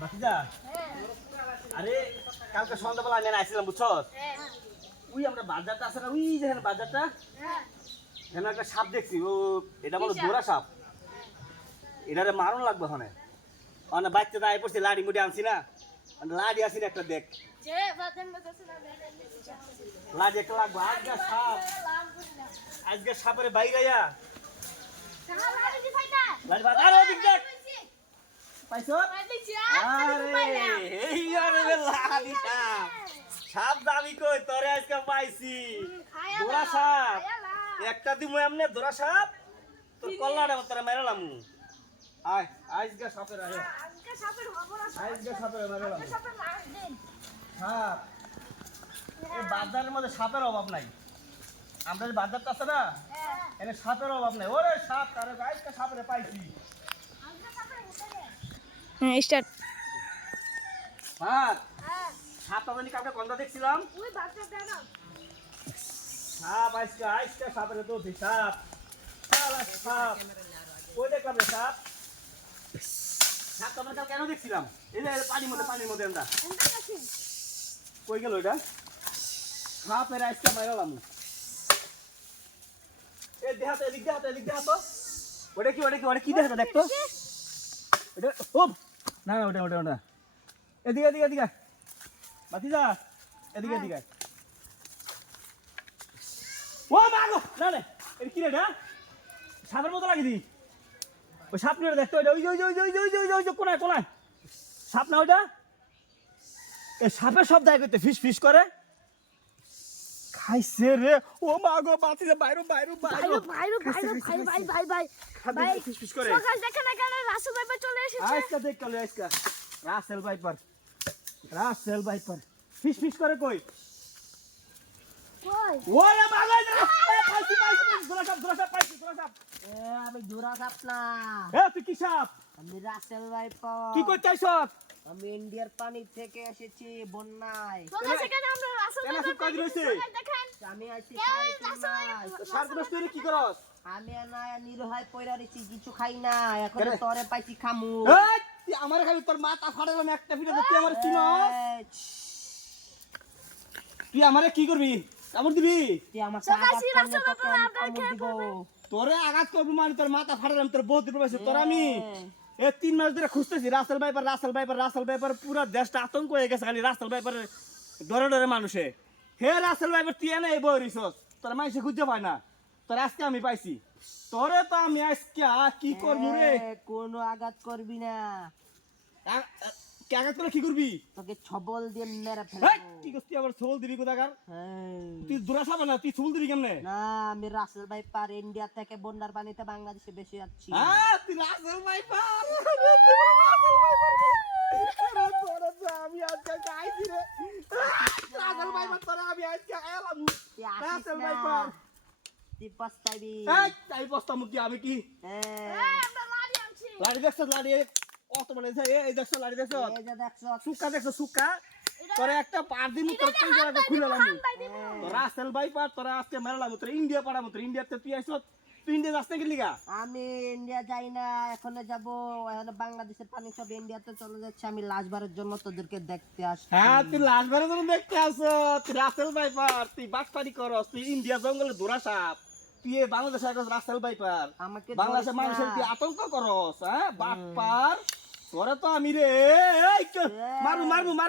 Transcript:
বাতিজা আরে কালকে সন্ধ্যাবেলা আমি আইছিলাম বুঝছস ওই আমরা বাজারটা আছে না ওই যে বাজারটা এখানে একটা সাপ দেখছি ও এটা বলো দোরা সাপ এটারে মারণ লাগবে ওখানে অনেক বাচ্চা দায় পড়ছে লাড়ি মুড়ি আনছি না লাড়ি আসি না একটা দেখ লাড়ি একটা লাগবে আজকে সাপের বাইরে যা লাড়ি বাজার ওদিক দেখ পাইছো আরে এই আরে লাড়ি সাপ দাবি কই তোরে আজকে পাইছি দোরা সাপ একটা দিমু এমনে দোরা সাপ তোর কল্লাটা তোরে মেরালাম আয় আজকে সাপের আয় আজকে সাপের মেরালাম সাপ এই বাজারের মধ্যে সাপের অভাব নাই আমরা যে বাজারটা আছে না এখানে সাপের অভাব নাই ওরে সাপ কারে আজকে সাপের পাইছি স্টার্ট সাপ সাপটা জানি কালকে গন্ধ দেখছিলাম সাপ আজকে সাপের তো সাপ সাপ ওই দেখলাম রে সাপ সাপ আমরা কাল কেন দেখছিলাম এই যে পানির মধ্যে আমরা কই গেল ওইটা সাপের আজকে মারলাম এই দেখাতো এদিক দেখাতো ওটা কি দেখাতো দেখতো ওটা ও না ওটা এদিকে বাতিজা এদিকে ও মাগো না এটা কি রে এটা সাপের মতো লাগে দি ওই সাপ নিয়ে দেখতো ওই কোনায় সাপ না ওইটা এই সাপের সব দায় করতে ফিস করে খাইছে রে ও মাগো বাতিজা বাইরো ভাই ফিস করে সকাল দেখে না কেন রাসেল ভাইপার চলে এসেছে আজকে দেখ কালে আজকে রাসেল ভাইপার ফিস করে কই ওরে মাগো পাইছি দোরা সাপ পাইছি আমি দোরা সাপ না তুই কি সাপ আমি রাসেল ভাইপার কি করতে আইছস আমি ইন্ডিয়ার পানি থেকে এসেছি বন্যায় সকাল সেখানে আমরা রাসেল কেন সব কাজ রইছে দেখেন আমি আইছি সারগুলো তুই কি করস আমি না নিরহায় পয়রা রেছি কিছু খাই না এখন তরে পাইছি খামু তুই আমারে খালি তোর মাথা ফাড়ালাম একটা ফিরে তুই আমারে চিনস তুই আমারে কি করবি কামড় দিবি তুই আমার কাছে তোরে আঘাত করবি মানে তোর মাথা ফাড়ালাম তোর বহুত দিন পাইছে তোর আমি এই 3 মাস ধরে খুঁজতেছি রাসেল ভাইপার পুরো দেশটা আতঙ্ক হয়ে গেছে খালি রাসেল ভাইপার ডরে মানুষে হে রাসেল ভাইপার তুই এনে এই বই রিসোর্স তোর মানুষে খুঁজে পায় না তোর আজকে আমি পাইছি তোরে তো আমি আজকে কি করবো রে কোনো আঘাত করবি না কি আঘাত করে কি করবি তোকে ছবল দিয়ে মেরে হেই, ফেলবো কি করছিস তুই আবার সোল দিবি কোথাকার হ্যাঁ। তুই দূরা সাবা না তুই সোল দিবি কেমনে না আমি রাসেল ভাইপার ইন্ডিয়া থেকে বন্যার পানিতে বাংলাদেশে বেশি যাচ্ছি তুই রাসেল ভাইপার আমি আজকে খাইছি রে রাসেল ভাইপার তোরা আমি আজকে এলাম তুই আসিস রাসেল না। ভাইপার তুই পস্তাবি তাই বস্তা মুখি আমি কি হ্যাঁ। আমরা লাড়ি আনছি লাড়ি দেখছ লাড়ি কত বলে এই দেখছ লাড়ি দেখছ এই যে দেখছো সুক্কা দেখছ সুক্কা তোরে একটা পার দিন তোর কোন জায়গাটা খুলে লাম রাসেল ভাইপার তোরা আজকে মেরালাম তোর ইন্ডিয়া পাড়াম তোর ইন্ডিয়াতে তুই আইছ তুই ইন্ডিয়া যাস নাকি লিগা আমি ইন্ডিয়া যাই না এখন যাব এখন বাংলাদেশের পানি সব ইন্ডিয়াতে চলে যাচ্ছে আমি লাশবারের জন্য তোদেরকে দেখতে আসছি তুই লাশবারের জন্য দেখতে আসো তুই রাসেল ভাইপার তুই বাটপারি করস তুই ইন্ডিয়া জঙ্গলে দোরা সাপ তুই বাংলাদেশে একজন রাসেল ভাইপার আমাকে বাংলাদেশের মানুষের তুই আতঙ্ক করস বাটপার তোরা তো আমি রে মারবো না।